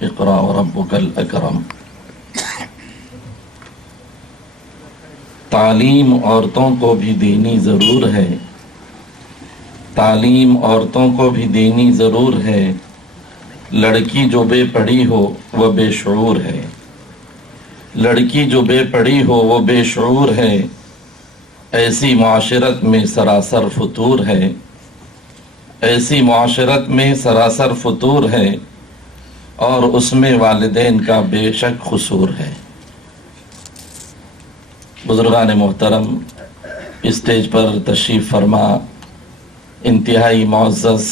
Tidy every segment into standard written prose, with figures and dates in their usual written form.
اقرأ وربک الاکرم۔ تعلیم عورتوں کو بھی دینی ضرور ہے، تعلیم عورتوں کو بھی دینی ضرور ہے، لڑکی جو بے پڑھی ہو وہ بے شعور ہے، لڑکی جو بے پڑھی ہو وہ بے شعور ہے، ایسی معاشرت میں سراسر فتور ہے، ایسی معاشرت میں سراسر فتور ہے، اور اس میں والدین کا بے شک قصور ہے۔ بزرگان محترم، اسٹیج پر تشریف فرما انتہائی معزز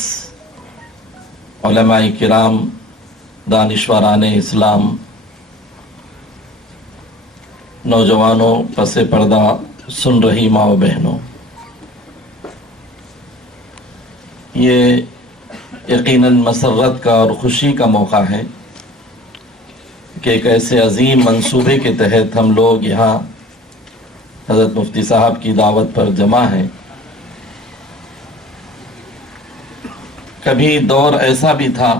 علماء کرام، دانشوران اسلام، نوجوانوں، پس پردہ سن رہی ماں و بہنوں، یہ یقیناً مسرت کا اور خوشی کا موقع ہے کہ ایک ایسے عظیم منصوبے کے تحت ہم لوگ یہاں حضرت مفتی صاحب کی دعوت پر جمع ہیں۔ کبھی دور ایسا بھی تھا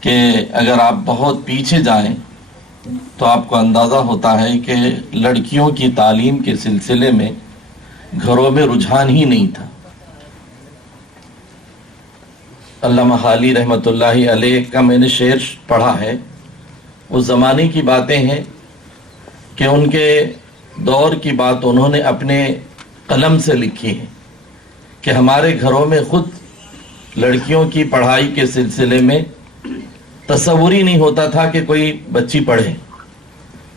کہ اگر آپ بہت پیچھے جائیں تو آپ کو اندازہ ہوتا ہے کہ لڑکیوں کی تعلیم کے سلسلے میں گھروں میں رجحان ہی نہیں تھا۔ علامہ حالی رحمۃ اللہ علیہ کا میں نے شعر پڑھا ہے، اس زمانے کی باتیں ہیں کہ ان کے دور کی بات انہوں نے اپنے قلم سے لکھی ہے کہ ہمارے گھروں میں خود لڑکیوں کی پڑھائی کے سلسلے میں تصور ہی نہیں ہوتا تھا کہ کوئی بچی پڑھے۔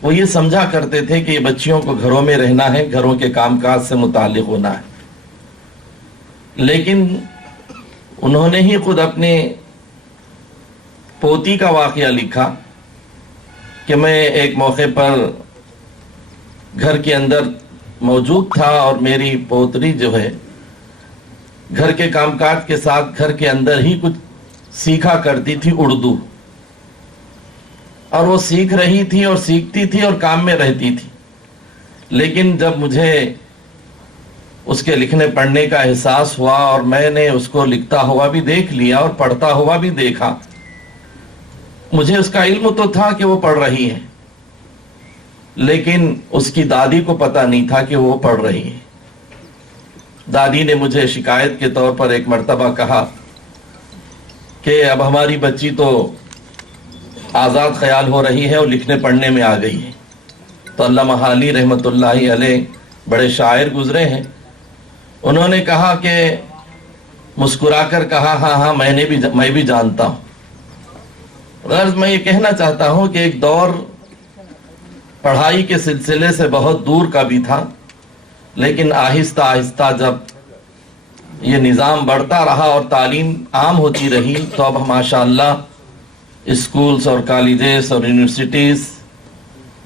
وہ یہ سمجھا کرتے تھے کہ یہ بچیوں کو گھروں میں رہنا ہے، گھروں کے کام کاج سے متعلق ہونا ہے۔ لیکن انہوں نے ہی خود اپنے پوتی کا واقعہ لکھا کہ میں ایک موقع پر گھر کے اندر موجود تھا اور میری پوتری جو ہے گھر کے کام کاج کے ساتھ گھر کے اندر ہی کچھ سیکھا کرتی تھی، اردو، اور وہ سیکھ رہی تھی اور سیکھتی تھی اور کام میں رہتی تھی۔ لیکن جب مجھے اس کے لکھنے پڑھنے کا احساس ہوا اور میں نے اس کو لکھتا ہوا بھی دیکھ لیا اور پڑھتا ہوا بھی دیکھا، مجھے اس کا علم تو تھا کہ وہ پڑھ رہی ہے، لیکن اس کی دادی کو پتہ نہیں تھا کہ وہ پڑھ رہی ہے۔ دادی نے مجھے شکایت کے طور پر ایک مرتبہ کہا کہ اب ہماری بچی تو آزاد خیال ہو رہی ہے اور لکھنے پڑھنے میں آ گئی ہے۔ تو علامہ حالی رحمۃ اللہ علیہ بڑے شاعر گزرے ہیں، انہوں نے کہا کہ مسکرا کر کہا ہاں میں بھی جانتا ہوں۔ غرض میں یہ کہنا چاہتا ہوں کہ ایک دور پڑھائی کے سلسلے سے بہت دور کا بھی تھا، لیکن آہستہ آہستہ جب یہ نظام بڑھتا رہا اور تعلیم عام ہوتی رہی تو اب ماشاءاللہ اسکولز اور کالجز اور یونیورسٹیز،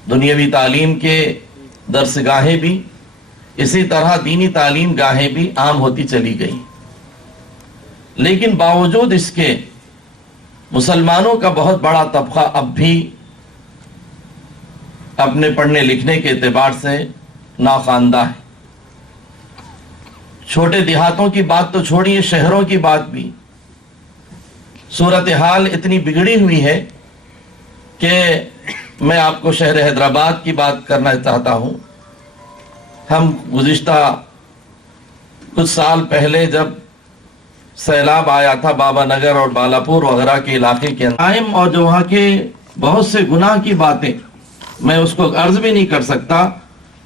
دنیاوی تعلیم کے درسگاہیں بھی، اسی طرح دینی تعلیم گاہیں بھی عام ہوتی چلی گئی۔ لیکن باوجود اس کے مسلمانوں کا بہت بڑا طبقہ اب بھی اپنے پڑھنے لکھنے کے اعتبار سے ناخواندہ ہے۔ چھوٹے دیہاتوں کی بات تو چھوڑیے، شہروں کی بات بھی صورتحال اتنی بگڑی ہوئی ہے کہ میں آپ کو شہر حیدرآباد کی بات کرنا چاہتا ہوں۔ ہم گزشتہ کچھ سال پہلے جب سیلاب آیا تھا بابا نگر اور بالاپور وغیرہ کے علاقے کے اندر، اور جو وہاں کے بہت سے گناہ کی باتیں میں اس کو عرض بھی نہیں کر سکتا،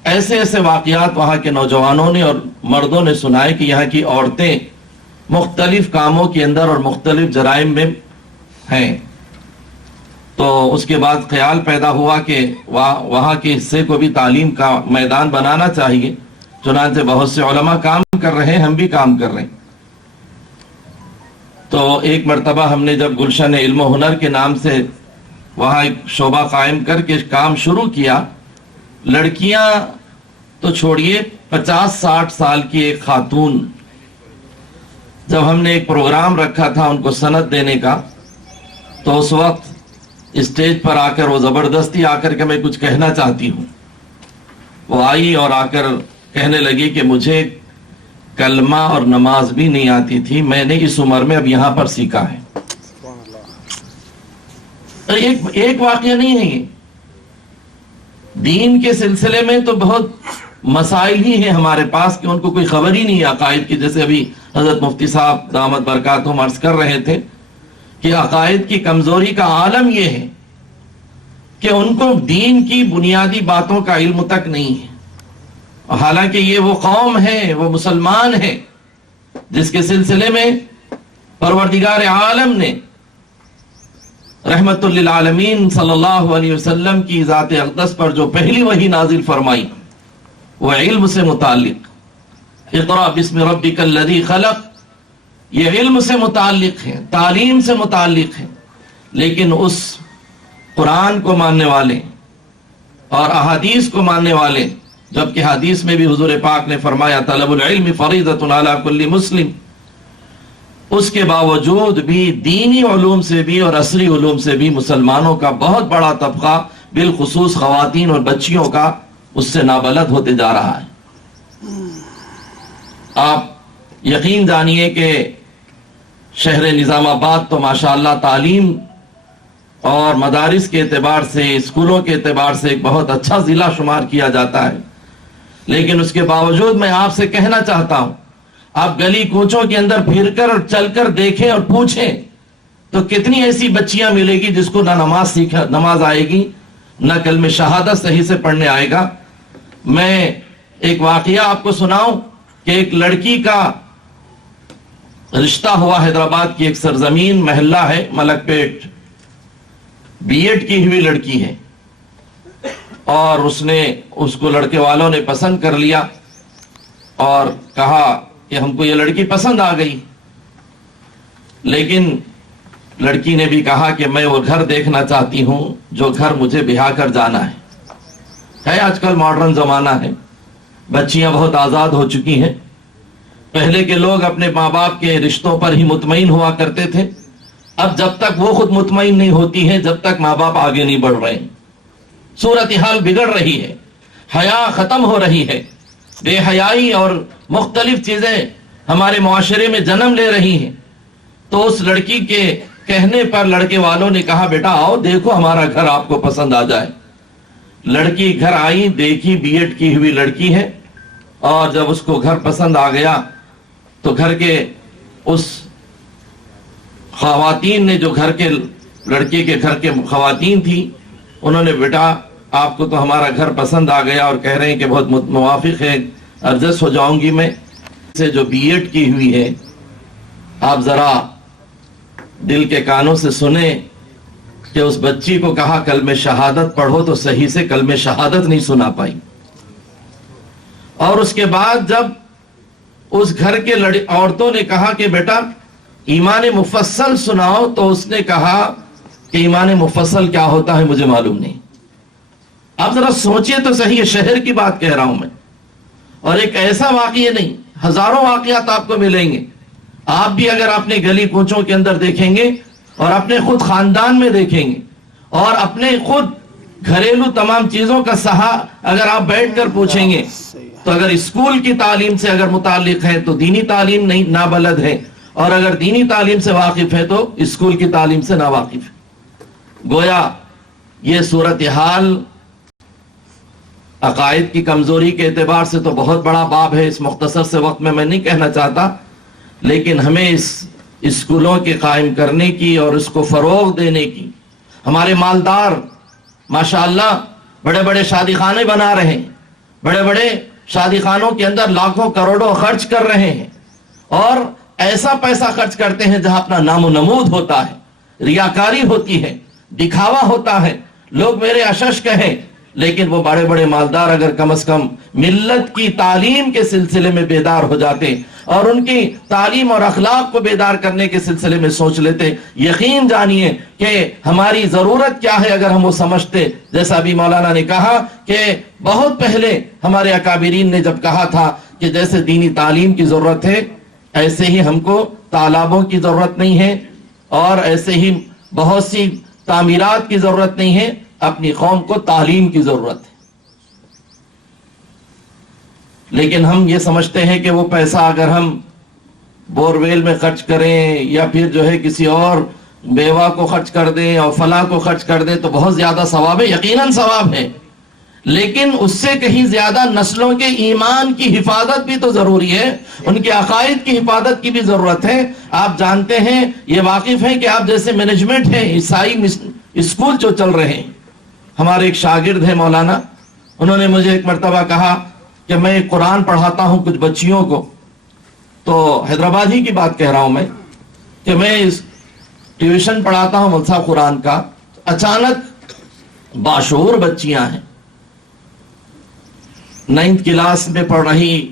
ایسے ایسے واقعات وہاں کے نوجوانوں نے اور مردوں نے سنائے کہ یہاں کی عورتیں مختلف کاموں کے اندر اور مختلف جرائم میں ہیں۔ تو اس کے بعد خیال پیدا ہوا کہ وہاں کے حصے کو بھی تعلیم کا میدان بنانا چاہیے، چنانچہ بہت سے علماء کام کر رہے ہیں، ہم بھی کام کر رہے ہیں۔ تو ایک مرتبہ ہم نے جب گلشن علم و ہنر کے نام سے وہاں ایک شعبہ قائم کر کے کام شروع کیا، لڑکیاں تو چھوڑیے، 50-60 سال کی ایک خاتون، جب ہم نے ایک پروگرام رکھا تھا ان کو سند دینے کا، تو اس وقت اسٹیج پر آ کر وہ زبردستی آ کر کے میں کچھ کہنا چاہتی ہوں، وہ آئی اور آ کر کہنے لگی کہ مجھے کلمہ اور نماز بھی نہیں آتی تھی، میں نے اس عمر میں اب یہاں پر سیکھا ہے۔ ایک واقعہ نہیں ہے یہ. دین کے سلسلے میں تو بہت مسائل ہی ہیں ہمارے پاس کہ ان کو کوئی خبر ہی نہیں ہے عقائد کی. جیسے ابھی حضرت مفتی صاحب دامت برکاتہم عرض کر رہے تھے کہ عقائد کی کمزوری کا عالم یہ ہے کہ ان کو دین کی بنیادی باتوں کا علم تک نہیں ہے. حالانکہ یہ وہ قوم ہے، وہ مسلمان ہے جس کے سلسلے میں پروردگار عالم نے رحمت للعالمین صلی اللہ علیہ وسلم کی ذات اقدس پر جو پہلی وحی نازل فرمائی وہ علم سے متعلق. اقرأ بسم ربک الذی خلق، یہ علم سے متعلق ہے، تعلیم سے متعلق ہے. لیکن اس قرآن کو ماننے والے اور احادیث کو ماننے والے، جبکہ حدیث میں بھی حضور پاک نے فرمایا طلب العلم فریضۃ علی کل مسلم، اس کے باوجود بھی دینی علوم سے بھی اور عصری علوم سے بھی مسلمانوں کا بہت بڑا طبقہ بالخصوص خواتین اور بچیوں کا اس سے نابلد ہوتے جا رہا ہے. آپ یقین جانیے کہ شہر نظام آباد تو ماشاءاللہ تعلیم اور مدارس کے اعتبار سے، اسکولوں کے اعتبار سے ایک بہت اچھا ضلع شمار کیا جاتا ہے. لیکن اس کے باوجود میں آپ سے کہنا چاہتا ہوں، آپ گلی کوچوں کے اندر پھر کر اور چل کر دیکھیں اور پوچھیں تو کتنی ایسی بچیاں ملے گی جس کو نہ نماز آئے گی، نہ کلمہ شہادت صحیح سے پڑھنے آئے گا. میں ایک واقعہ آپ کو سناؤں کہ ایک لڑکی کا رشتہ ہوا، حیدرآباد کی ایک سرزمین محلہ ہے ملک پیٹ، بی ایڈ کی ہوئی لڑکی ہے، اور اس کو لڑکے والوں نے پسند کر لیا اور کہا کہ ہم کو یہ لڑکی پسند آ گئی. لیکن لڑکی نے بھی کہا کہ میں وہ گھر دیکھنا چاہتی ہوں جو گھر مجھے بیاہ کر جانا ہے. آج کل ماڈرن زمانہ ہے، بچیاں بہت آزاد ہو چکی ہیں. پہلے کے لوگ اپنے ماں باپ کے رشتوں پر ہی مطمئن ہوا کرتے تھے. اب جب تک وہ خود مطمئن نہیں ہوتی ہیں جب تک ماں باپ آگے نہیں بڑھ رہے ہیں. صورتحال بگڑ رہی ہے، حیا ختم ہو رہی ہے، بے حیائی اور مختلف چیزیں ہمارے معاشرے میں جنم لے رہی ہیں. تو اس لڑکی کے کہنے پر لڑکے والوں نے کہا بیٹا آؤ دیکھو ہمارا گھر آپ کو پسند آ جائے. لڑکی گھر آئی، دیکھی بی ایڈ کی ہوئی لڑکی ہے، اور جب اس کو گھر پسند آ گیا تو گھر کے اس خواتین نے جو گھر کے لڑکی کے گھر کے خواتین تھی، انہوں نے بیٹا آپ کو تو ہمارا گھر پسند آ گیا اور کہہ رہے ہیں کہ بہت موافق ہے، ایڈجسٹ ہو جاؤں گی میں. سے جو بی ایڈ کی ہوئی ہے، آپ ذرا دل کے کانوں سے سنیں کہ اس بچی کو کہا کلمہ شہادت پڑھو تو صحیح سے کلمہ شہادت نہیں سنا پائی. اور اس کے بعد جب اس گھر کے عورتوں نے کہا کہ بیٹا ایمان مفصل سناؤ تو اس نے کہا کہ ایمان مفصل کیا ہوتا ہے مجھے معلوم نہیں. آپ ذرا سوچئے تو صحیح، شہر کی بات کہہ رہا ہوں میں، اور ایک ایسا واقعہ نہیں، ہزاروں واقعات آپ کو ملیں گے. آپ بھی اگر اپنے گلی کوچوں کے اندر دیکھیں گے اور اپنے خود خاندان میں دیکھیں گے اور اپنے خود گھریلو تمام چیزوں کا اگر آپ بیٹھ کر پوچھیں گے تو اگر اسکول کی تعلیم سے اگر متعلق ہے تو دینی تعلیم نہیں نابلد ہے، اور اگر دینی تعلیم سے واقف ہے تو اسکول کی تعلیم سے ناواقف ہے. گویا یہ صورتحال عقائد کی کمزوری کے اعتبار سے تو بہت بڑا باب ہے، اس مختصر سے وقت میں نہیں کہنا چاہتا. لیکن ہمیں اس اسکولوں کے قائم کرنے کی اور اس کو فروغ دینے کی، ہمارے مالدار ماشاءاللہ بڑے بڑے شادی خانے بنا رہے ہیں، بڑے بڑے شادی خانوں کے اندر لاکھوں کروڑوں خرچ کر رہے ہیں، اور ایسا پیسہ خرچ کرتے ہیں جہاں اپنا نام و نمود ہوتا ہے، ریاکاری ہوتی ہے، دکھاوا ہوتا ہے، لوگ میرے اشش کہیں. لیکن وہ بڑے بڑے مالدار اگر کم از کم ملت کی تعلیم کے سلسلے میں بیدار ہو جاتے اور ان کی تعلیم اور اخلاق کو بیدار کرنے کے سلسلے میں سوچ لیتے، یقین جانیے کہ ہماری ضرورت کیا ہے اگر ہم وہ سمجھتے. جیسا ابھی مولانا نے کہا کہ بہت پہلے ہمارے اکابرین نے جب کہا تھا کہ جیسے دینی تعلیم کی ضرورت ہے ایسے ہی ہم کو تالابوں کی ضرورت نہیں ہے، اور ایسے ہی بہت سی تعمیرات کی ضرورت نہیں ہے، اپنی قوم کو تعلیم کی ضرورت ہے. لیکن ہم یہ سمجھتے ہیں کہ وہ پیسہ اگر ہم بور ویل میں خرچ کریں یا پھر جو ہے کسی اور بیوہ کو خرچ کر دیں اور فلاں کو خرچ کر دیں تو بہت زیادہ ثواب ہے، یقیناً ثواب ہے، لیکن اس سے کہیں زیادہ نسلوں کے ایمان کی حفاظت بھی تو ضروری ہے، ان کے عقائد کی حفاظت کی بھی ضرورت ہے۔ آپ جانتے ہیں، یہ واقف ہیں کہ آپ جیسے مینجمنٹ ہے عیسائی اسکول جو چل رہے ہیں، ہمارے ایک شاگرد ہیں مولانا، انہوں نے مجھے ایک مرتبہ کہا کہ میں قرآن پڑھاتا ہوں کچھ بچیوں کو، تو حیدرآباد ہی کی بات کہہ رہا ہوں میں، کہ میں ٹیوشن پڑھاتا ہوں مدرسہ قرآن کا، اچانک باشعور بچیاں ہیں، 9th کلاس میں پڑھ رہی،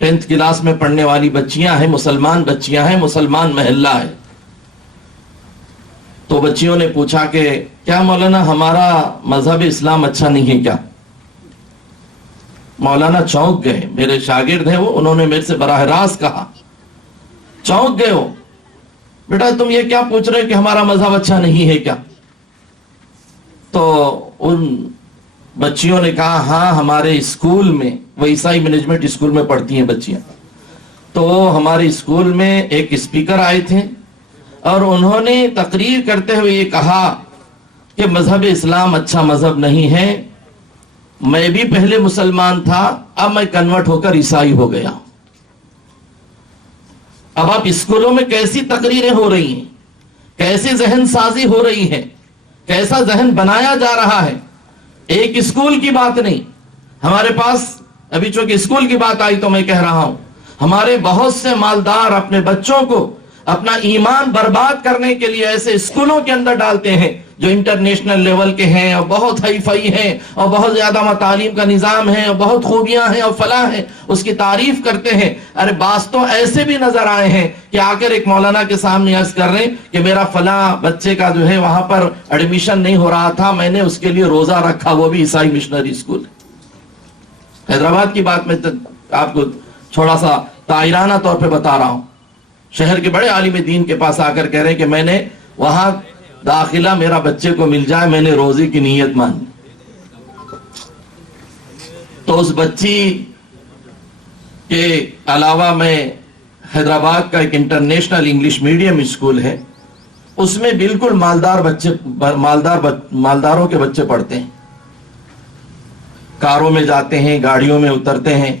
10th کلاس میں پڑھنے والی بچیاں ہیں، مسلمان بچیاں ہیں، مسلمان محلہ ہے۔ تو بچیوں نے پوچھا کہ کیا مولانا ہمارا مذہب اسلام اچھا نہیں ہے کیا؟ مولانا چونک گئے، میرے شاگرد ہیں وہ، انہوں نے میرے سے براہ راست کہا، چونک گئے ہو، بیٹا تم یہ کیا پوچھ رہے کہ ہمارا مذہب اچھا نہیں ہے کیا؟ تو ان بچیوں نے کہا ہاں ہمارے اسکول میں، وہ عیسائی مینجمنٹ اسکول میں پڑھتی ہیں بچیاں، تو ہمارے اسکول میں ایک اسپیکر آئے تھے اور انہوں نے تقریر کرتے ہوئے یہ کہا کہ مذہب اسلام اچھا مذہب نہیں ہے، میں بھی پہلے مسلمان تھا، اب میں کنورٹ ہو کر عیسائی ہو گیا۔ اب آپ اسکولوں میں کیسی تقریریں ہو رہی ہیں، کیسی ذہن سازی ہو رہی ہے، کیسا ذہن بنایا جا رہا ہے۔ ایک اسکول کی بات نہیں، ہمارے پاس ابھی چونکہ اسکول کی بات آئی تو میں کہہ رہا ہوں، ہمارے بہت سے مالدار اپنے بچوں کو اپنا ایمان برباد کرنے کے لیے ایسے اسکولوں کے اندر ڈالتے ہیں جو انٹرنیشنل لیول کے ہیں اور بہت ہائی فائی ہیں اور بہت زیادہ تعلیم کا نظام ہے اور بہت خوبیاں ہیں اور فلاح ہیں، اس کی تعریف کرتے ہیں۔ ارے بعض تو ایسے بھی نظر آئے ہیں کہ آ کر ایک مولانا کے سامنے عرض کر رہے ہیں کہ میرا فلاں بچے کا جو ہے وہاں پر ایڈمیشن نہیں ہو رہا تھا، میں نے اس کے لیے روزہ رکھا، وہ بھی عیسائی مشنری اسکول۔ حیدرآباد کی بات میں آپ کو تھوڑا سا تائرانہ طور پہ بتا رہا ہوں، شہر کے بڑے عالم دین کے پاس آ کر کہہ رہے ہیں کہ میں نے وہاں داخلہ میرا بچے کو مل جائے، میں نے روزے کی نیت مانی۔ تو اس بچی کے علاوہ میں حیدرآباد کا ایک انٹرنیشنل انگلش میڈیم اسکول ہے، اس میں بالکل مالداروں کے بچے پڑھتے ہیں، کاروں میں جاتے ہیں، گاڑیوں میں اترتے ہیں۔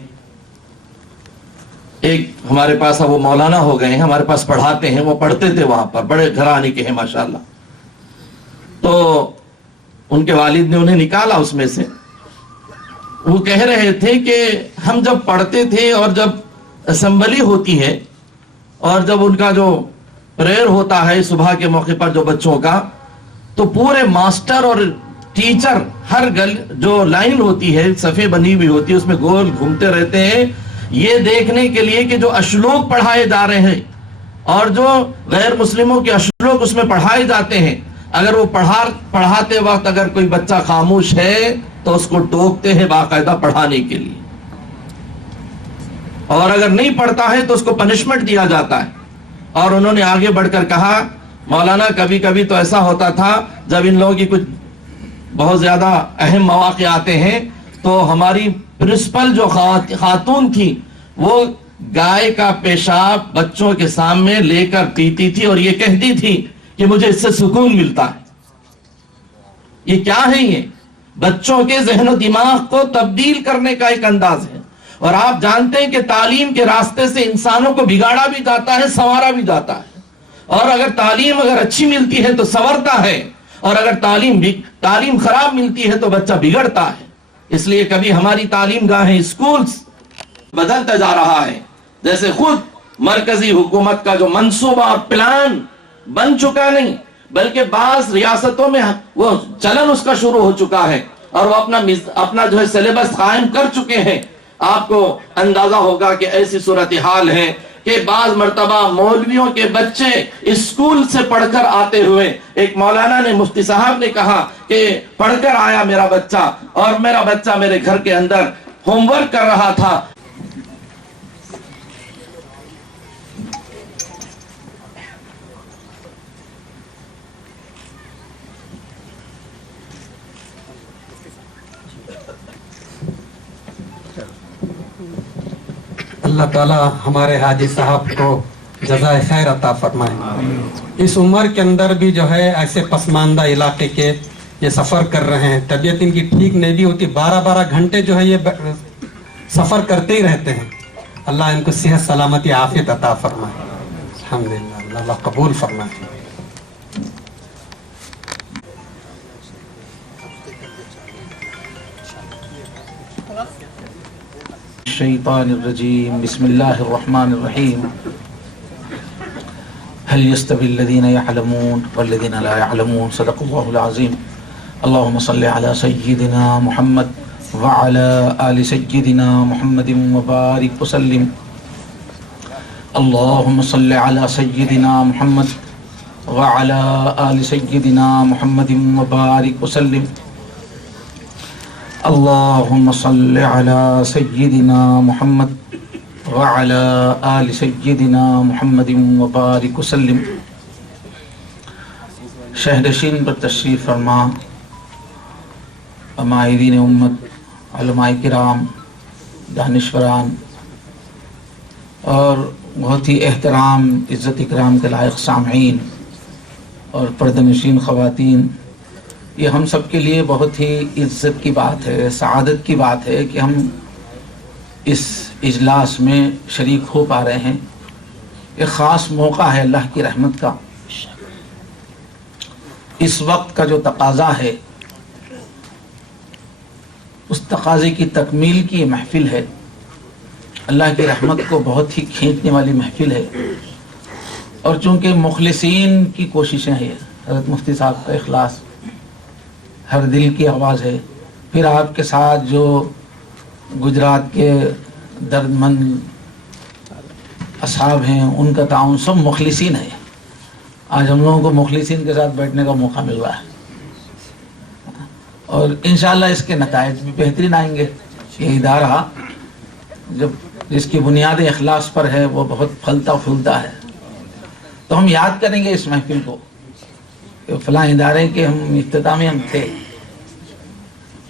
ایک ہمارے پاس وہ مولانا ہو گئے ہیں، ہمارے پاس پڑھاتے ہیں، وہ پڑھتے تھے وہاں پر، بڑے گھرانے کے ہیں ماشاءاللہ۔ تو ان کے والد نے انہیں نکالا اس میں سے، وہ کہہ رہے تھے کہ ہم جب پڑھتے تھے اور جب اسمبلی ہوتی ہے اور جب ان کا جو پریئر ہوتا ہے صبح کے موقع پر جو بچوں کا، تو پورے ماسٹر اور ٹیچر ہر جو لائن ہوتی ہے، صفحے بنی ہوئی ہوتی ہے، اس میں گول گھومتے رہتے ہیں یہ دیکھنے کے لیے کہ جو اشلوک پڑھائے جا رہے ہیں اور جو غیر مسلموں کے اشلوک اس میں پڑھائے جاتے ہیں، اگر وہ پڑھاتے وقت اگر کوئی بچہ خاموش ہے تو اس کو ٹوکتے ہیں باقاعدہ پڑھانے کے لیے، اور اگر نہیں پڑھتا ہے تو اس کو پنشمنٹ دیا جاتا ہے۔ اور انہوں نے آگے بڑھ کر کہا مولانا کبھی کبھی تو ایسا ہوتا تھا جب ان لوگوں کی کچھ بہت زیادہ اہم مواقع آتے ہیں تو ہماری پرنسپل جو خاتون تھی وہ گائے کا پیشاب بچوں کے سامنے لے کر پیتی تھی اور یہ کہتی تھی کہ مجھے اس سے سکون ملتا ہے۔ یہ کیا ہے؟ یہ بچوں کے ذہن و دماغ کو تبدیل کرنے کا ایک انداز ہے۔ اور آپ جانتے ہیں کہ تعلیم کے راستے سے انسانوں کو بگاڑا بھی جاتا ہے، سنوارا بھی جاتا ہے، اور اگر تعلیم اچھی ملتی ہے تو سنورتا ہے، اور اگر تعلیم خراب ملتی ہے تو بچہ بگڑتا ہے۔ اس لیے کبھی ہماری تعلیم گاہیں اسکولز بدلتا جا رہا ہے، جیسے خود مرکزی حکومت کا جو منصوبہ اور پلان بن چکا نہیں بلکہ بعض ریاستوں میں وہ چلن اس کا شروع ہو چکا ہے اور وہ اپنا جو ہے سلیبس قائم کر چکے ہیں۔ آپ کو اندازہ ہوگا کہ ایسی صورتحال ہے کہ بعض مرتبہ مولویوں کے بچے اسکول سے پڑھ کر آتے ہوئے، ایک مولانا نے، مفتی صاحب نے کہا کہ پڑھ کر آیا میرا بچہ اور میرا بچہ میرے گھر کے اندر ہوم ورک کر رہا تھا۔ اللہ تعالی ہمارے حاجی صاحب کو جزائے خیر عطا فرمائے۔ اس عمر کے اندر بھی جو ہے ایسے پسماندہ علاقے کے یہ سفر کر رہے ہیں, طبیعت ان کی ٹھیک نہیں بھی ہوتی, 12 گھنٹے جو ہے یہ سفر کرتے ہی رہتے ہیں. اللہ ان کو صحت سلامتی عافیت عطا فرمائے. الحمدللہ, اللہ قبول فرمائے. الشیطان الرجیم. بسم اللہ الرحمن الرحیم. هل يستوي الذين يعلمون والذين لا يعلمون؟ صدق الله العظيم. اللهم صل على سيدنا محمد وعلى آل سيدنا محمد وبارك وسلم. اللهم صل على سيدنا محمد وعلى آل سيدنا محمد وبارك وسلم. اللهم صل على سيدنا محمد وعلى آل سيدنا محمد وبارك وسلم. شہرشین پر تشریف فرما امائدین امت, علماء کرام, دانشوران اور بہت ہی احترام عزت اکرام کے لائق سامعین اور پردہ خواتین, یہ ہم سب کے لیے بہت ہی عزت کی بات ہے, سعادت کی بات ہے کہ ہم اس اجلاس میں شریک ہو پا رہے ہیں. ایک خاص موقع ہے اللہ کی رحمت کا. اس وقت کا جو تقاضا ہے اس تقاضے کی تکمیل کی یہ محفل ہے. اللہ کی رحمت کو بہت ہی کھینچنے والی محفل ہے, اور چونکہ مخلصین کی کوششیں ہیں, حضرت مفتی صاحب کا اخلاص ہر دل کی آواز ہے, پھر آپ کے ساتھ جو گجرات کے درد مند اصحاب ہیں ان کا تعاون, سب مخلصین ہیں. آج ہم لوگوں کو مخلصین کے ساتھ بیٹھنے کا موقع مل رہا ہے, اور انشاءاللہ اس کے نتائج بھی بہترین آئیں گے. یہ ادارہ جب جس کی بنیاد اخلاص پر ہے وہ بہت پھلتا پھولتا ہے. تو ہم یاد کریں گے اس محفل کو کہ فلاں ادارے کے ہم اختتامی ہم تھے.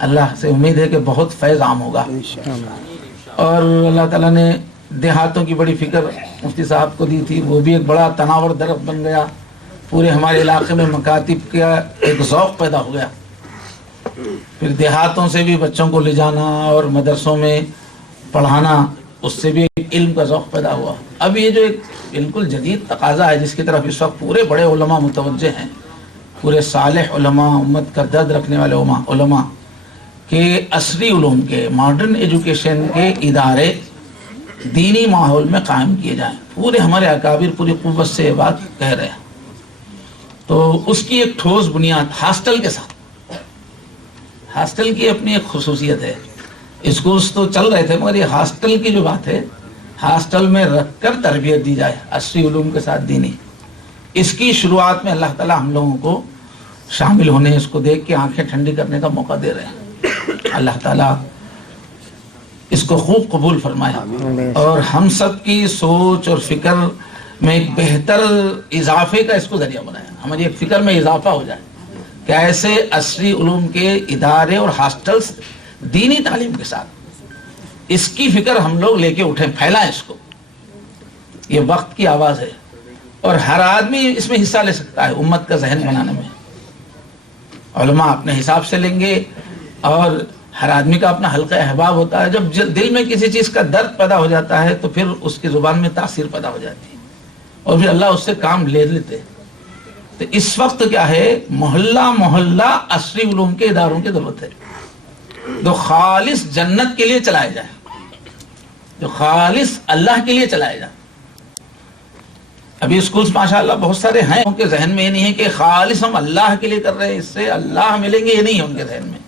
اللہ سے امید ہے کہ بہت فیض عام ہوگا, اور اللہ تعالیٰ نے دیہاتوں کی بڑی فکر مفتی صاحب کو دی تھی, وہ بھی ایک بڑا تناور درخت بن گیا. پورے ہمارے علاقے میں مکاتب کا ایک ذوق پیدا ہو گیا. پھر دیہاتوں سے بھی بچوں کو لے جانا اور مدرسوں میں پڑھانا, اس سے بھی ایک علم کا ذوق پیدا ہوا. اب یہ جو ایک بالکل جدید تقاضا ہے جس کی طرف اس وقت پورے بڑے علماء متوجہ ہیں, پورے صالح علماء, امت کا درد رکھنے والے علماء, کہ عصری علوم کے, ماڈرن ایجوکیشن کے ادارے دینی ماحول میں قائم کیے جائیں. پورے ہمارے اکابر پوری قوت سے یہ بات کہہ رہے ہیں. تو اس کی ایک ٹھوس بنیاد ہاسٹل کے ساتھ. ہاسٹل کی اپنی ایک خصوصیت ہے. اسکولز تو چل رہے تھے مگر یہ ہاسٹل کی جو بات ہے, ہاسٹل میں رکھ کر تربیت دی جائے عصری علوم کے ساتھ دینی, اس کی شروعات میں اللہ تعالیٰ ہم لوگوں کو شامل ہونے, اس کو دیکھ کے آنکھیں ٹھنڈی کرنے کا موقع دے رہے ہیں. اللہ تعالیٰ اس کو خوب قبول فرمائے, اور ہم سب کی سوچ اور فکر میں ایک بہتر اضافے کا اس کو ذریعہ بنائے. ہماری ایک فکر میں اضافہ ہو جائے کہ ایسے عصری علوم کے ادارے اور ہاسٹلز دینی تعلیم کے ساتھ, اس کی فکر ہم لوگ لے کے اٹھیں, پھیلائیں اس کو. یہ وقت کی آواز ہے اور ہر آدمی اس میں حصہ لے سکتا ہے امت کا ذہن بنانے میں. علماء اپنے حساب سے لیں گے, اور ہر آدمی کا اپنا حلقہ احباب ہوتا ہے. جب دل میں کسی چیز کا درد پیدا ہو جاتا ہے تو پھر اس کی زبان میں تاثیر پیدا ہو جاتی ہے, اور پھر اللہ اس سے کام لے لیتے. تو اس وقت کیا ہے, محلہ محلہ عصری علوم کے اداروں کی ضرورت ہے جو خالص جنت کے لیے چلائے جائیں, جو خالص اللہ کے لیے چلائے جائیں. ابھی اسکولز ماشاءاللہ بہت سارے ہیں, ان کے ذہن میں یہ نہیں ہے کہ خالص ہم اللہ کے لیے کر رہے ہیں, اس سے اللہ ملیں گے, یہ نہیں ہے ان کے ذہن میں.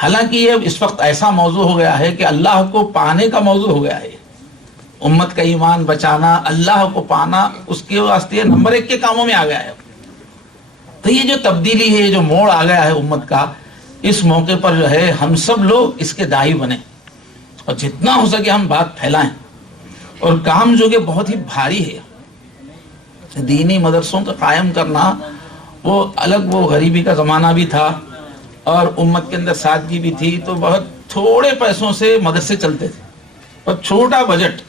حالانکہ یہ اس وقت ایسا موضوع ہو گیا ہے کہ اللہ کو پانے کا موضوع ہو گیا ہے. امت کا ایمان بچانا, اللہ کو پانا, اس کے واسطے نمبر 1 کے کاموں میں آ گیا ہے. تو یہ جو تبدیلی ہے, یہ جو موڑ آ گیا ہے امت کا, اس موقع پر جو ہے ہم سب لوگ اس کے داعی بنیں, اور جتنا ہو سکے ہم بات پھیلائیں. اور کام جو کہ بہت ہی بھاری ہے, دینی مدرسوں کا قائم کرنا, وہ الگ وہ غریبی کا زمانہ بھی تھا اور امت کے اندر سادگی بھی تھی, تو بہت تھوڑے پیسوں سے مدرسے چلتے تھے اور چھوٹا بجٹ,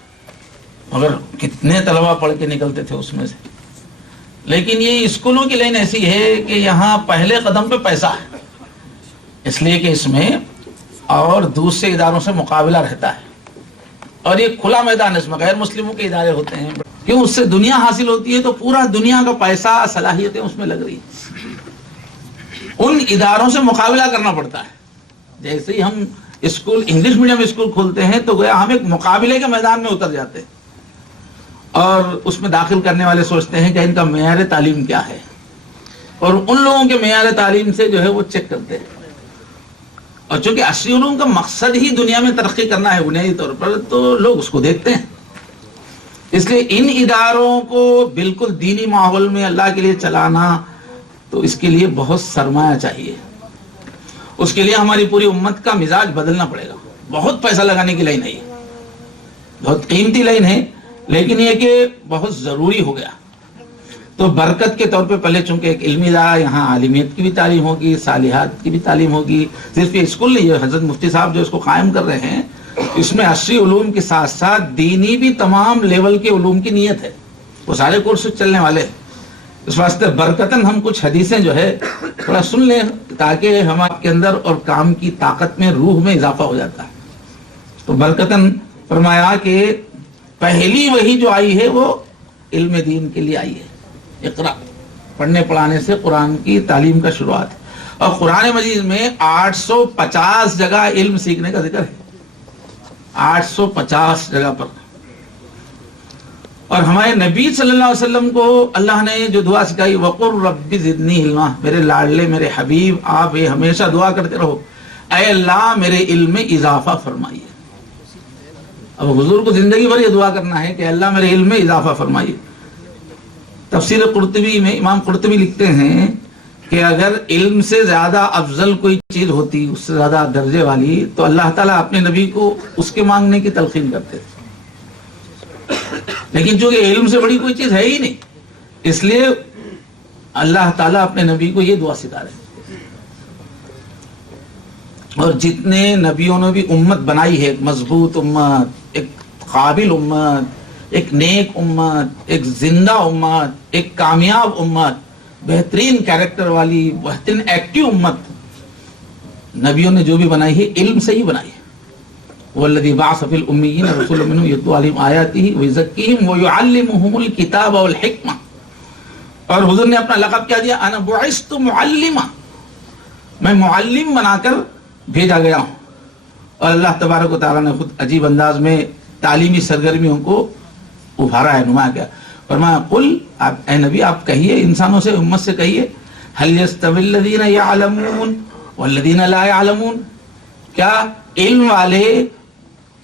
مگر کتنے طلبہ پڑھ کے نکلتے تھے اس میں سے. لیکن یہ اسکولوں کی لائن ایسی ہے کہ یہاں پہلے قدم پہ پیسہ ہے، اس لیے کہ اس میں اور دوسرے اداروں سے مقابلہ رہتا ہے، اور یہ کھلا میدان ہے، اس میں غیر مسلموں کے ادارے ہوتے ہیں، کیوں اس سے دنیا حاصل ہوتی ہے، تو پورا دنیا کا پیسہ صلاحیتیں اس میں لگ رہی ہیں، ان اداروں سے مقابلہ کرنا پڑتا ہے۔ جیسے ہی ہم اسکول انگلش میڈیم اسکول کھولتے ہیں تو گویا ہم ایک مقابلے کے میدان میں اتر جاتے ہیں، اور اس میں داخل کرنے والے سوچتے ہیں کہ ان کا معیار تعلیم کیا ہے، اور ان لوگوں کے معیار تعلیم سے جو ہے وہ چیک کرتے ہیں، اور چونکہ عصری علوم کا مقصد ہی دنیا میں ترقی کرنا ہے بنیادی طور پر، تو لوگ اس کو دیکھتے ہیں۔ اس لیے ان اداروں کو بالکل دینی ماحول میں اللہ کے لیے چلانا، تو اس کے لیے بہت سرمایہ چاہیے، اس کے لیے ہماری پوری امت کا مزاج بدلنا پڑے گا۔ بہت پیسہ لگانے کی لائن ہے، یہ بہت قیمتی لائن ہے، لیکن یہ کہ بہت ضروری ہو گیا۔ تو برکت کے طور پہ پہلے چونکہ ایک علمی ادارہ، یہاں عالمیت کی بھی تعلیم ہوگی، صالحات کی بھی تعلیم ہوگی، صرف یہ اسکول نہیں، یہ حضرت مفتی صاحب جو اس کو قائم کر رہے ہیں، اس میں عصری علوم کے ساتھ ساتھ دینی بھی تمام لیول کے علوم کی نیت ہے، وہ سارے کورس چلنے والے ہیں۔ اس واسطے برکتاً ہم کچھ حدیثیں جو ہے تھوڑا سن لیں، تاکہ ہمارے کے اندر اور کام کی طاقت میں، روح میں اضافہ ہو جاتا ہے۔ تو برکتاً فرمایا کہ پہلی وحی جو آئی ہے وہ علم دین کے لیے آئی ہے، اقرا، پڑھنے پڑھانے سے قرآن کی تعلیم کا شروعات ہے، اور قرآن مجید میں 850 جگہ علم سیکھنے کا ذکر ہے، 850 جگہ پر۔ اور ہمارے نبی صلی اللہ علیہ وسلم کو اللہ نے جو دعا سکھائی، وَقُلْ رَبِّ زِدْنِی عِلْمًا، میرے لاڈلے میرے حبیب آپ یہ ہمیشہ دعا کرتے رہو، اے اللہ میرے علم میں اضافہ فرمائیے۔ اب حضور کو زندگی بھر یہ دعا کرنا ہے کہ اللہ میرے علم میں اضافہ فرمائیے۔ تفسیر قرطبی میں امام قرطبی لکھتے ہیں کہ اگر علم سے زیادہ افضل کوئی چیز ہوتی، اس سے زیادہ درجے والی، تو اللہ تعالیٰ اپنے نبی کو اس کے مانگنے کی تلقین کرتے تھے، لیکن چونکہ علم سے بڑی کوئی چیز ہے ہی نہیں، اس لیے اللہ تعالیٰ اپنے نبی کو یہ دعا سکھا رہے ہیں۔ اور جتنے نبیوں نے بھی امت بنائی ہے، ایک مضبوط امت، ایک قابل امت، ایک نیک امت، ایک زندہ امت، ایک کامیاب امت، بہترین کیریکٹر والی، بہترین ایکٹیو امت، نبیوں نے جو بھی بنائی ہے علم سے ہی بنائی ہے۔ والذی بعث فی الامیین رسولا منہم یتلو علیہم آیاتہ ویزکیہم ویعلمہم الکتاب والحکمہ۔ اور حضور نے اپنا لقب کیا دیا، انا بعثت معلما، میں معلم بنا کر بھیجا گیا ہوں۔ اور اللہ تبارک و تعالیٰ نے خود عجیب انداز میں تعلیمی سرگرمیوں کو ابھارا ہے، نمایاں کیا۔ فرمایا قل، آپ اے نبی آپ کہیے انسانوں سے، امت سے کہیے، هل يستوي الذین یعلمون والذین لا یعلمون، کیا علم والے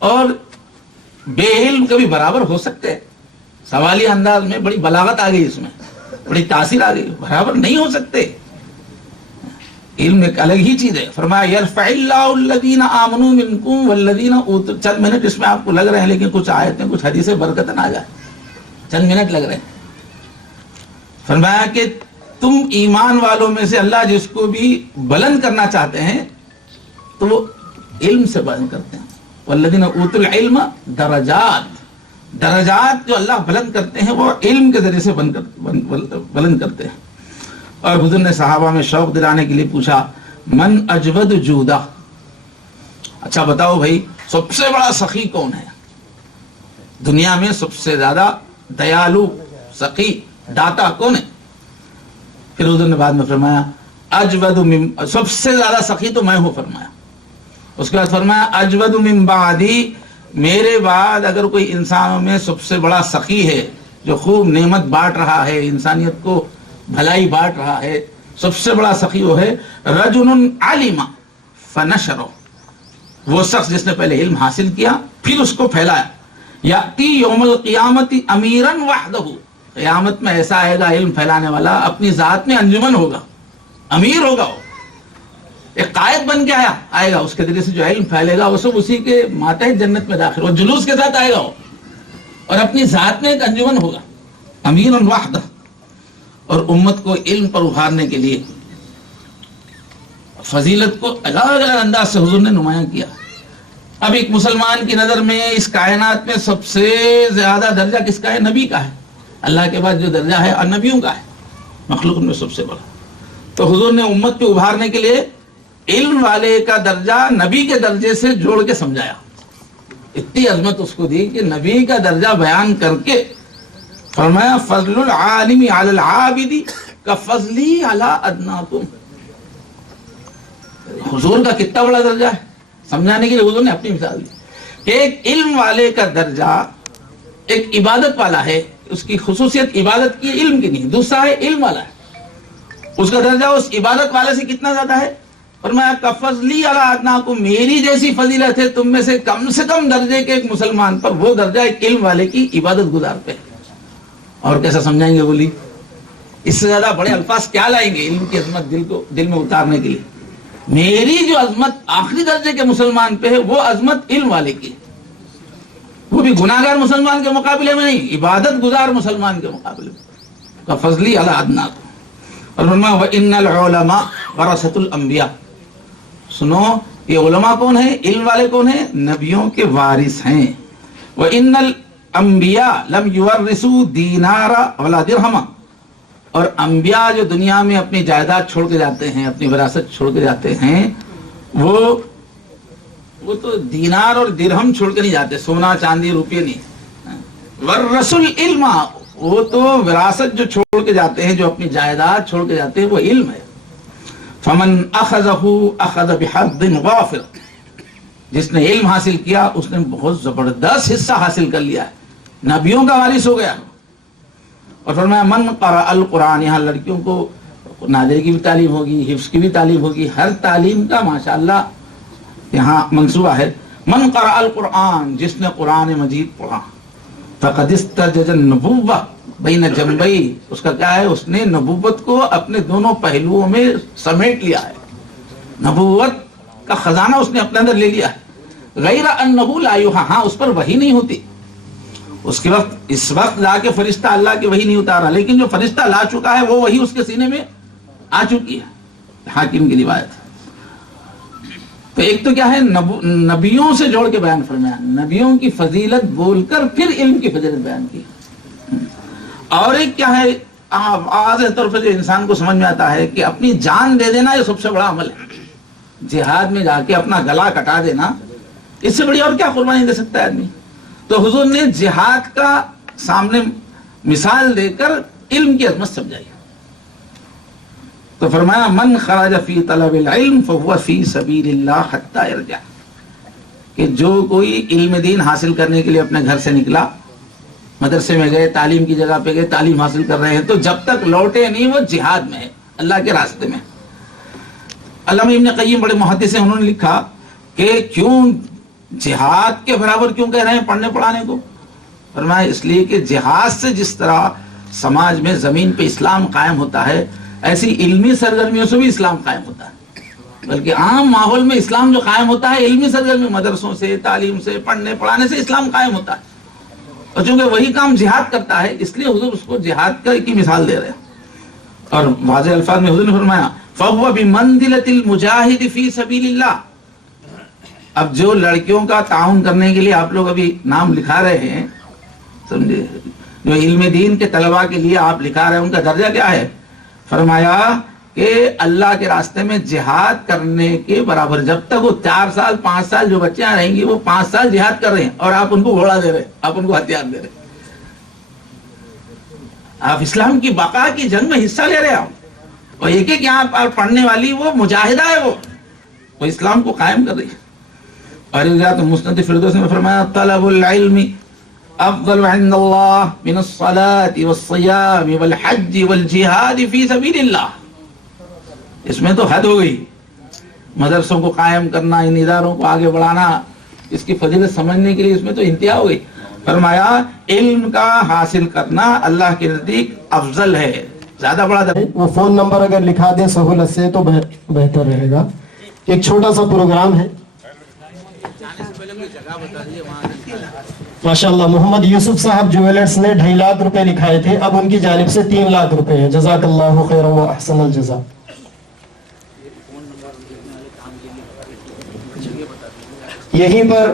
اور بے علم کبھی برابر ہو سکتے ہیں؟ سوالی انداز میں بڑی بلاغت آ گئی، اس میں بڑی تاثیر آ گئی، برابر نہیں ہو سکتے۔ علم ایک الگ ہی چیز ہے۔ فرمایا یرفع اللہ الذین آمنوا منکم والذین اوتوا، چند منٹ اس میں آپ کو لگ رہے ہیں، لیکن کچھ آیتیں کچھ حدیثیں برکتاً آ جائے، چند منٹ لگ رہے ہیں۔ فرمایا کہ تم ایمان والوں میں سے اللہ جس کو بھی بلند کرنا چاہتے ہیں تو وہ علم سے بلند کرتے ہیں۔ والذین اوتوا العلم درجات، درجات جو اللہ بلند کرتے ہیں وہ علم کے ذریعے سے بلند کرتے ہیں۔ اور حضور نے صحابہ میں شوق دلانے کے لیے پوچھا، من اجود جودہ، اچھا بتاؤ بھائی سب سے بڑا سخی کون ہے دنیا میں؟ سب سے زیادہ دیالو، سخی، داتا کون ہے؟ پھر حضور نے بعد میں فرمایا اجود سب سے زیادہ سخی تو میں ہوں، فرمایا۔ اس کے بعد فرمایا اجود من بعدی، میرے بعد اگر کوئی انسانوں میں سب سے بڑا سخی ہے جو خوب نعمت بانٹ رہا ہے، انسانیت کو بھلائی بانٹ رہا ہے، سب سے بڑا سخی وہ ہے رجل علم فنشرہ، وہ شخص جس نے پہلے علم حاصل کیا پھر اس کو پھیلایا۔ یاتی یوم القیامت امیرا وحدہ، قیامت میں ایسا آئے گا علم پھیلانے والا، اپنی ذات میں انجمن ہوگا، امیر ہوگا، وہ ایک قائد بن کے آئے گا، اس کے ذریعے سے جو علم پھیلے گا وہ سب اسی کے ماتحت جنت میں داخل، وہ جلوس کے ساتھ آئے گا وہ، اور اپنی ذات میں ایک انجمن ہوگا، امیر وحدہ۔ اور امت کو علم پر ابھارنے کے لیے فضیلت کو الگ الگ انداز سے حضور نے نمایاں کیا۔ اب ایک مسلمان کی نظر میں اس کائنات میں سب سے زیادہ درجہ کس کا ہے؟ نبی کا ہے۔ اللہ کے بعد جو درجہ ہے نبیوں کا ہے، مخلوق میں سب سے بڑا. تو حضور نے امت کو ابھارنے کے لیے علم والے کا درجہ نبی کے درجے سے جوڑ کے سمجھایا. اتنی عظمت اس کو دی کہ نبی کا درجہ بیان کر کے فرمایا فضل العالم علی العابد کفضلی علی ادناکم. حضور کا کتنا بڑا درجہ ہے سمجھانے کے لیے حضور نے اپنی مثال دی کہ ایک علم والے کا درجہ ایک عبادت والا ہے، اس کی خصوصیت عبادت کی علم کی نہیں. دوسرا ہے علم والا ہے، اس کا درجہ اس عبادت والے سے کتنا زیادہ ہے؟ فرمایا کفضلی علی ادناکم، میری جیسی فضیلت ہے تم میں سے کم درجے کے ایک مسلمان پر، وہ درجہ ایک علم والے کی عبادت گزار پہ. اور کیسا سمجھائیں گے بولی؟ اس سے زیادہ بڑے الفاظ کیا لائیں گے علم کی عظمت دل میں اتارنے کے لیے؟ میری جو عظمت آخری درجے کے مسلمان پہ ہے وہ عظمت علم والے کی، وہ بھی گناہگار مسلمان کے مقابلے میں نہیں، عبادت گزار مسلمان کے مقابلے میں. کفضلی علی ادناکم. اور فرمایا وَإِنَّ الْعُلَمَاءَ وَرَثَةُ الْأَنْبِيَاء. سنو یہ علماء کون ہیں؟ علم والے کون ہیں؟ نبیوں کے وارث ہیں. وَإِنَّ الْأَنْبِيَاءَ لَمْ يُوَرِّثُوا دِينَارًا وَلَا دِرْهَمًا. اور انبیاء جو دنیا میں اپنی جائیداد چھوڑ کے جاتے ہیں، اپنی وراثت چھوڑ کے جاتے ہیں، وہ تو دینار اور درہم چھوڑ کے نہیں جاتے، سونا چاندی روپے نہیں. وَالرَّسُلْ عِلْمًا، وہ تو وراثت جو چھوڑ کے جاتے ہیں، جو اپنی جائیداد چھوڑ کے جاتے ہیں، وہ علم ہے. فَمَنْ أَخَذَهُ أَخَذَ بِحَظٍ وَافِرٍ. جس نے علم حاصل کیا اس نے بہت زبردست حصہ حاصل کر لیا ہے، نبیوں کا وارث ہو گیا. اور فرمایا من قرأ القرآن، یہاں لڑکیوں کو نادر کی بھی تعلیم ہوگی، حفظ کی بھی تعلیم ہوگی، ہر تعلیم کا ماشاءاللہ یہاں منصوبہ ہے. من قرأ القرآن، جس نے قرآن مجید پڑھا، فقد استجد النبوۃ بین جنبی، اس کا کیا ہے؟ اس نے نبوت کو اپنے دونوں پہلوؤں میں سمیٹ لیا ہے، نبوت کا خزانہ اس نے اپنے اندر لے لیا ہے. غیر انہ لا یوحی، ہاں اس پر وحی نہیں ہوتی اس کے وقت، اس وقت جا کے فرشتہ اللہ کی وحی نہیں اتارا، لیکن جو فرشتہ لا چکا ہے وہ وحی اس کے سینے میں آ چکی ہے. حاکم کی روایت. تو ایک تو کیا ہے؟ نبیوں سے جوڑ کے بیان فرمایا، نبیوں کی فضیلت بول کر پھر علم کی فضیلت بیان کی. اور ایک کیا ہے؟ واضح طور پر جو انسان کو سمجھ میں آتا ہے کہ اپنی جان دے دینا یہ سب سے بڑا عمل ہے. جہاد میں جا کے اپنا گلا کٹا دینا، اس سے بڑی اور کیا قربانی دے سکتا ہے آدمی؟ تو حضور نے جہاد کا سامنے مثال دے کر علم کی عظمت سمجھائی. تو فرمایا من خرج فی طلب العلم فهو فی سبیل اللہ حتی یرجع، کہ جو کوئی علم دین حاصل کرنے کے لیے اپنے گھر سے نکلا، مدرسے میں گئے، تعلیم کی جگہ پہ گئے، تعلیم حاصل کر رہے ہیں، تو جب تک لوٹے نہیں وہ جہاد میں ہے، اللہ کے راستے میں. علامہ ابن قیم بڑے محدث ہیں، انہوں نے لکھا کہ کیوں جہاد کے برابر کیوں کہہ رہے ہیں پڑھنے پڑھانے کو؟ فرمایا اس لیے کہ جہاد سے جس طرح سماج میں زمین پہ اسلام قائم ہوتا ہے، ایسی علمی سرگرمیوں سے بھی اسلام قائم ہوتا ہے. بلکہ عام ماحول میں اسلام جو قائم ہوتا ہے علمی سرگرمی، مدرسوں سے، تعلیم سے، پڑھنے پڑھانے سے اسلام قائم ہوتا ہے. اور چونکہ وہی کام جہاد کرتا ہے اس لیے حضور اس کو جہاد کا کی مثال دے رہے ہیں. اور واضح الفاظ میں حضور نے فرمایا فَهُوَ بِمَنْزِلَةِ الْمُجَاهِدِ فِي سَبِيلِ اللَّهِ. اب جو لڑکیوں کا تعاون کرنے کے لیے آپ لوگ ابھی نام لکھا رہے ہیں، سمجھے، جو علم دین کے طلباء کے لیے آپ لکھا رہے ہیں، ان کا درجہ کیا ہے؟ فرمایا کہ اللہ کے راستے میں جہاد کرنے کے برابر. جب تک وہ 4 سال 5 سال جو بچیاں رہیں گی وہ 5 سال جہاد کر رہے ہیں اور آپ ان کو گھوڑا دے رہے ہیں، آپ ان کو ہتھیار دے رہے ہیں، آپ اسلام کی بقا کی جنگ میں حصہ لے رہے ہیں. اور ایک ایک یہاں پر پڑھنے والی وہ مجاہدہ ہے، وہ اسلام کو قائم کر رہی ہے. اور تو مسند فردوس میں فرمایا طلب العلم افضل عند اللہ من الصلاة والصیام والحج والجہاد فی سبیل اللہ. اس میں تو حد ہو گئی، مدرسوں کو قائم کرنا، ان اداروں کو آگے بڑھانا، اس کی فضیلت سمجھنے کے لیے اس میں تو انتہا ہو گئی. فرمایا علم کا حاصل کرنا اللہ کے نزدیک افضل ہے، زیادہ بڑا وہ فون نمبر اگر لکھا دیں سہولت سے تو بہتر رہے گا. ایک چھوٹا سا پروگرام ہے. ماشاءاللہ محمد یوسف صاحب جویلرز نے 2.5 لاکھ روپے لکھائے تھے، اب ان کی جانب سے 3 لاکھ روپے ہیں. جزاک اللہ خیر و احسن الجزا. یہیں پر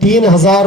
3,000